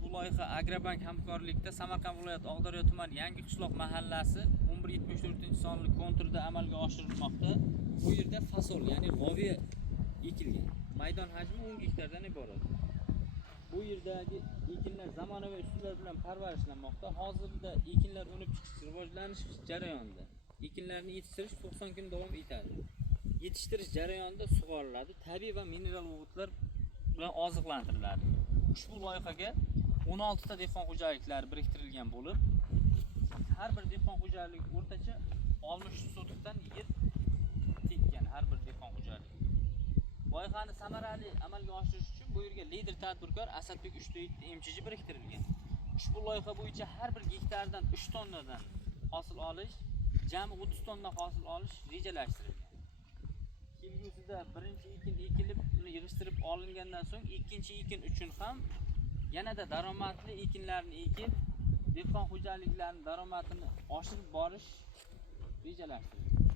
Ushbu loyiha Agrobank hamkorlikda Samarqand viloyati Oqdaryo tumani Yangi qishloq mahallasi 1174-sonli konturda amalga oshirilmoqda. Bu yerda fasol, ya'ni loviya ekilgan. Maydon hajmi 10 gektardan iborat. Bu yerdagi ekinlar zamonaviy usullar bilan parvarishlanmoqda. Hozirda ekinlar unib chiqish, rivojlanish jarayonida. Ekinlarni yetishtirish 90 kun davom etadi. Yetishtirish jarayonida sug'oriladi, tabiiy va mineral o'g'itlar bilan oziqlantiriladi. Ushbu loyihaga 16 ta dehqon xo'jaliklari biriktirilgan bo'lib, har bir dehqon xo'jaligi o'rtacha 60 sotixdan yer tekkan har bir dehqon xo'jaligi. Loyihani samarali amalga oshirish uchun bu yerga lider tadbirkor Asadbek 3 MChJ biriktirilgan. Ushbu loyiha bo'yicha har bir gektardan 3 tonnadan hosil olish, jami 30 tonna hosil olish rejalashtirilgan. Kelgusida birinchi ekin ekilib, uni yig'ishtirib olingandan so'ng ikkinchi ekin uchun ham yanada daromadli ekinlarni ekib, dehqon xo'jaliklarining daromadini oshirib borish rejalashtirilgan.